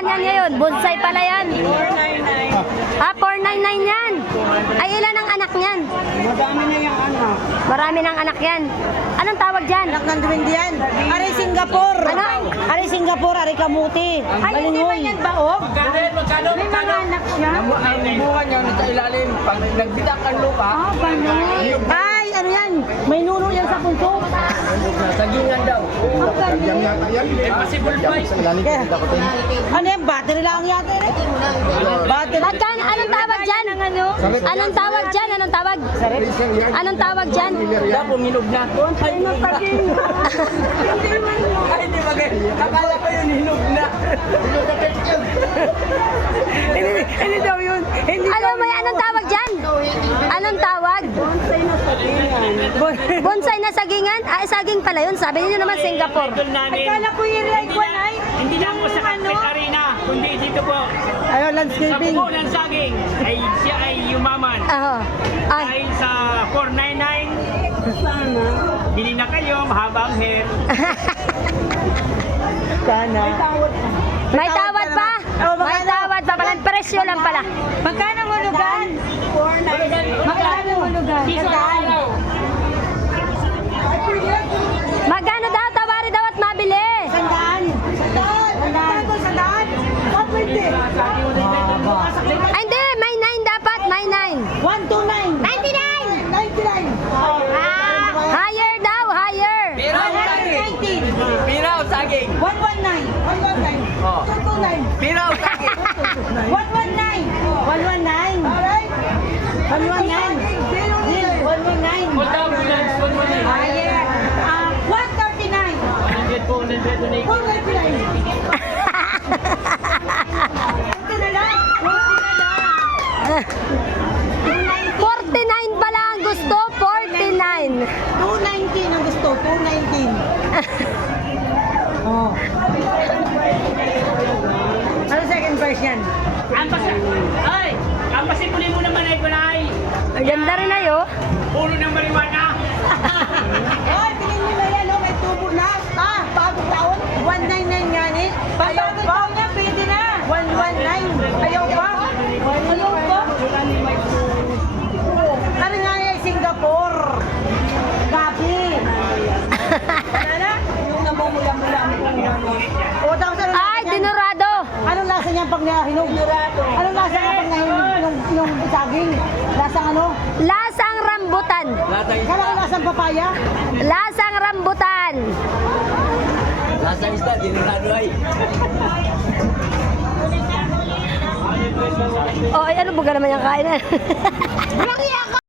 naman yan ngayon? Bonsai pala yan. 499. Ah, 499 yan. Ay, ilan ang anak niyan? Madami na yung anak. Marami ng anak yan. Anong tawag dyan? Anak ng Duwindian. Ari Singapore. Ano? Ari Singapore, ari Kamuti. Ay, hindi ba yan baog? Magkano? May mga anak siya? Ang bunga niya nasa ilalim. Pag nagbitak ang lupa, Ah, ganun. Ay, ano yan? May nuno yan sa punso. sagingan daw. Ang ganun. Possible pa. Kaya, ano yan? Battery lang yata eh. Battery. Magkano? Anong tawag dyan? Anong tawag dyan? Anong tawag? Anong tawag dyan? Dapo minog na. Ay, nagtaging. Ay, di ba kayo? Akala ko yun hinog na. Hindi daw yun. Hindi Alam mo yan, anong tawag dyan? Anong tawag? Bonsai na sagingan? Ah, saging pala yun. Sabi niyo naman Singapore. Akala ko yung like one ay. Hindi na po sa Carpet Arena, kundi dito po. Ayun, Sa landscaping. buko ng saging, ay siya ay yumaman. Aho. Ay, Dahil sa 499, bili na kayo, mahabang hair. Sana. may tawad pa? Oh, May tawad pa pala. Presyo lang pala. Magkano hulugan? 499. Magkano hulugan? Magkano daw? Tawari daw at mabili. Sandaan. Sandaan. Sandaan. 120. Ay, hindi. May 9 dapat. May 9. 129. 99! 99. Ah, higher daw. Higher. Piraw saging. 119. Piraw saging. 119. 119. Oh. 229. Piraw saging. 119. 119. Alright. 119. 119. Hold down, Williams, 119. Higher. 139. 100 po, 100 donate. 139. Kunti na lang. Kunti na lang. 49 pala ang gusto. 49. 219 ang gusto. 219. Oh. Ano second price yan? Ay, ang pasipuli mo naman ay kunay. Ang ganda rin ayo. Puno ng marijuana. Ay, tingin mo na yan, oh, may tubo na. Ah, bagong taon. 199 nga ni. Bagong taon na, pwede na. 119. Ayaw ba? Ayaw ba? Ano nga yan, Singapore. Gabi. Wala na? Yung namumula-mula mo. O, tapos ano lasa Ay, niyan? dinurado. Anong lasa niyan pag nahinog? Anong lasa niya pag nahinog yung saging? Lasang ano? Lasang rambutan. Kala ko lasang papaya? Lasang rambutan. Lasa isda, dinurado ay. Oh, ay ano ba naman yung kain?